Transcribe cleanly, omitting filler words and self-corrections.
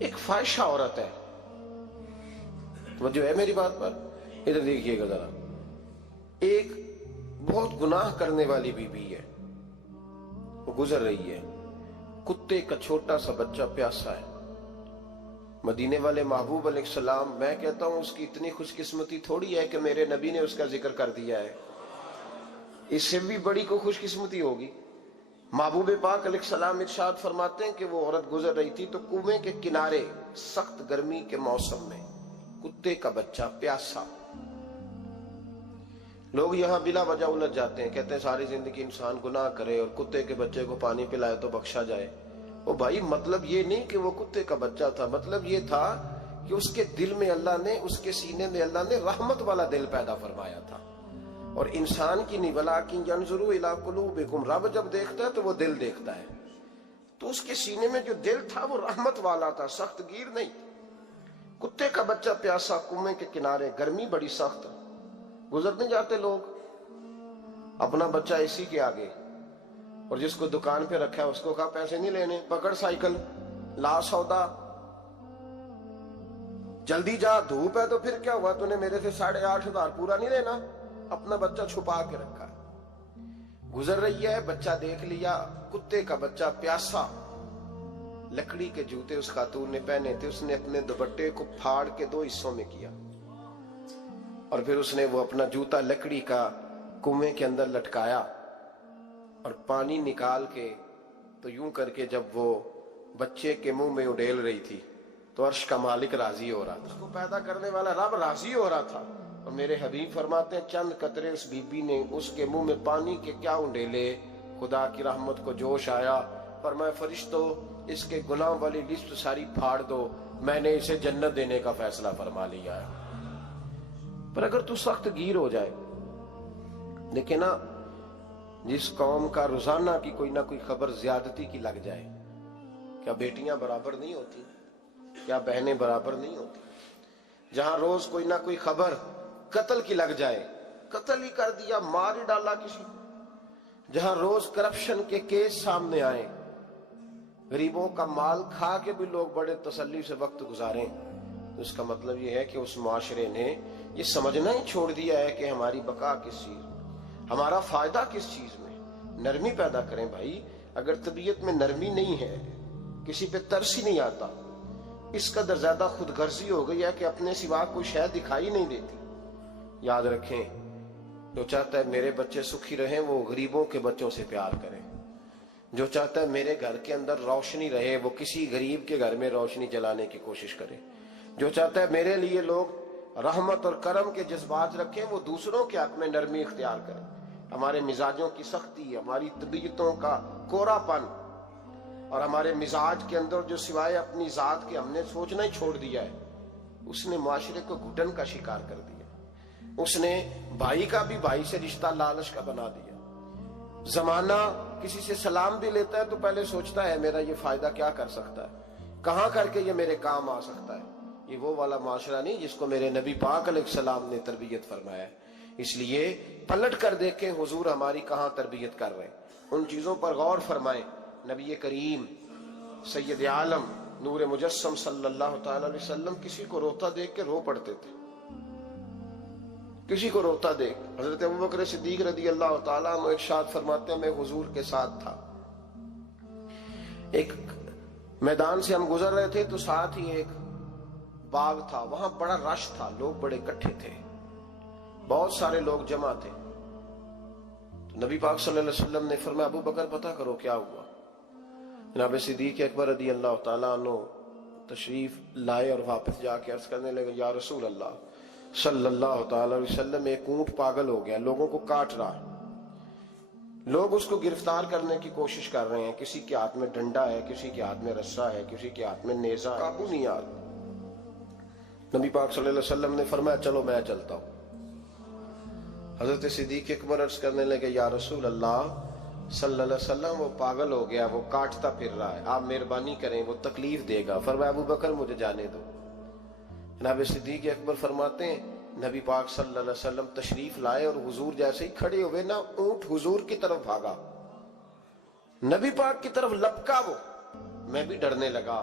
ایک فاحشہ عورت ہے، توجہ ہے میری بات پر؟ ادھر دیکھیے گا ذرا، ایک بہت گناہ کرنے والی بیوی ہے، وہ گزر رہی ہے، کتے کا چھوٹا سا بچہ پیاسا ہے۔ مدینے والے محبوب علیہ السلام، میں کہتا ہوں اس کی اتنی خوش قسمتی تھوڑی ہے کہ میرے نبی نے اس کا ذکر کر دیا ہے، اس سے بھی بڑی کو خوش قسمتی ہوگی۔ محبوب پاک علیہ السلام ارشاد فرماتے ہیں کہ وہ عورت گزر رہی تھی تو کنویں کے کنارے سخت گرمی کے موسم میں کتے کا بچہ پیاسا۔ لوگ یہاں بلا وجہ الجھ جاتے ہیں، کہتے ہیں ساری زندگی انسان گناہ کرے اور کتے کے بچے کو پانی پلائے تو بخشا جائے۔ او بھائی، مطلب یہ نہیں کہ وہ کتے کا بچہ تھا، مطلب یہ تھا کہ اس کے دل میں اللہ نے، اس کے سینے میں اللہ نے رحمت والا دل پیدا فرمایا تھا۔ اور انسان کی نہیں، وَلَٰكِن يَنظُرُ إِلَىٰ قُلُوبِكُمْ، رب جب دیکھتا ہے تو وہ دل دیکھتا ہے، تو اس کے سینے میں جو دل تھا وہ رحمت والا تھا، سخت گیر نہیں۔ کتے کا بچہ پیاسا، کنویں کے کنارے، گرمی بڑی سخت، گزرنے جاتے لوگ، اپنا بچہ اسی کے آگے، اور جس کو دکان پہ رکھا ہے اس کو کہا پیسے نہیں لینے، پکڑ سائیکل، لا سودا، جلدی جا، دھوپ ہے تو پھر کیا ہوا، تو نے میرے سے 8,500 پورا نہیں لینا، اپنا بچہ چھپا کے رکھا ہے۔ گزر رہی ہے، بچہ دیکھ لیا، کتے کا بچہ پیاسا، لکڑی کے جوتے اس خاتون نے پہنے تھے، اس نے اپنے دوپٹے کو پھاڑ کے 2 حصوں میں کیا، اور پھر اس نے وہ اپنا جوتا لکڑی کا کنویں کے اندر لٹکایا، اور پانی نکال کے تو یوں کر کے جب وہ بچے کے منہ میں اڈیل رہی تھی تو عرش کا مالک راضی ہو رہا تھا، اس کو پیدا کرنے والا رب راضی ہو رہا تھا۔ اور میرے حبیب فرماتے ہیں چند قطرے اس بی بی نے اس کے منہ میں پانی کے کیا اڈیلے، خدا کی رحمت کو جوش آیا، فرمایا فرشتو اس کے گناہ والی لسٹ ساری پھاڑ دو، میں نے اسے جنت دینے کا فیصلہ فرما لیا ہے۔ پر اگر تو سخت گیر ہو جائے، دیکھیں نا، جس قوم کا روزانہ کی کوئی نہ کوئی خبر زیادتی کی لگ جائے، کیا بیٹیاں برابر نہیں ہوتی؟ کیا بہنیں برابر نہیں ہوتی؟ جہاں روز کوئی نہ کوئی خبر قتل کی لگ جائے، قتل ہی کر دیا، مار ہی ڈالا کسی، جہاں روز کرپشن کے کیس سامنے آئے، غریبوں کا مال کھا کے بھی لوگ بڑے تسلی سے وقت گزاریں، تو اس کا مطلب یہ ہے کہ اس معاشرے نے یہ سمجھنا ہی چھوڑ دیا ہے کہ ہماری بقا کس چیز میں، ہمارا فائدہ کس چیز میں۔ نرمی پیدا کریں بھائی، اگر طبیعت میں نرمی نہیں ہے، کسی پہ ترس ہی نہیں آتا، اس قدر زیادہ خود غرضی ہو گئی ہے کہ اپنے سوا کوئی شے دکھائی نہیں دیتی۔ یاد رکھیں، جو چاہتا ہے میرے بچے سکھی رہیں وہ غریبوں کے بچوں سے پیار کریں، جو چاہتا ہے میرے گھر کے اندر روشنی رہے وہ کسی غریب کے گھر میں روشنی جلانے کی کوشش کرے، جو چاہتا ہے میرے لیے لوگ رحمت اور کرم کے جذبات رکھیں وہ دوسروں کے حق میں نرمی اختیار کریں۔ ہمارے مزاجوں کی سختی، ہماری طبیعتوں کا کوڑا پن، اور ہمارے مزاج کے اندر جو سوائے اپنی ذات کے ہم نے سوچنا ہی چھوڑ دیا ہے، اس نے معاشرے کو گھٹن کا شکار کر دیا، اس نے بھائی کا بھی بھائی سے رشتہ لالچ کا بنا دیا۔ زمانہ کسی سے سلام بھی لیتا ہے تو پہلے سوچتا ہے میرا یہ فائدہ کیا کر سکتا ہے، کہاں کر کے یہ میرے کام آ سکتا ہے۔ یہ وہ والا معاشرہ نہیں جس کو میرے نبی پاک علیہ السلام نے تربیت فرمایا ہے۔ اس لیے پلٹ کر دیکھیں حضور ہماری کہاں تربیت کر رہے ہیں، ان چیزوں پر غور فرمائیں۔ نبی کریم سید عالم نور مجسم صلی اللہ تعالی علیہ وسلم کسی کو روتا دیکھ کے رو پڑتے تھے، کسی کو روتا دیکھ۔ حضرت ابوبکر صدیق رضی اللہ تعالیٰ عنہ ارشاد فرماتے ہیں میں حضور کے ساتھ تھا، ایک میدان سے ہم گزر رہے تھے تو ساتھ ہی ایک باغ تھا، وہاں بڑا رش تھا، لوگ بڑے اکٹھے تھے، بہت سارے لوگ جمع تھے۔ تو نبی پاک صلی اللہ علیہ وسلم نے فرمایا ابو بکر پتہ کرو کیا ہوا۔ جناب صدیق اکبر رضی اللہ تعالیٰ عنہ تشریف لائے اور واپس جا کے عرض کرنے لگے یا رسول اللہ صلی اللہ تعالی علیہ وسلم، ایک اونٹ پاگل ہو گیا، لوگوں کو کاٹ رہا ہے، لوگ اس کو گرفتار کرنے کی کوشش کر رہے ہیں، کسی کے ہاتھ میں ڈنڈا ہے، کسی کے ہاتھ میں رسا ہے، کسی کے ہاتھ میں نیزہ ہے، قابو نہیں آ رہا۔ نبی پاک صلی اللہ علیہ وسلم نے فرمایا چلو میں چلتا ہوں۔ حضرت صدیق اکبر عرض کرنے لگے یا رسول اللہ صلی اللہ علیہ وسلم، وہ پاگل ہو گیا، وہ کاٹتا پھر رہا ہے، آپ مہربانی کریں، وہ تکلیف دے گا۔ فرمایا ابو بکر مجھے جانے دو۔ جناب صدیق اکبر فرماتے ہیں نبی پاک صلی اللہ علیہ وسلم تشریف لائے اور حضور جیسے ہی کھڑے ہوئے نا، اونٹ حضور کی طرف بھاگا، نبی پاک کی طرف لپکا، وہ میں بھی ڈرنے لگا،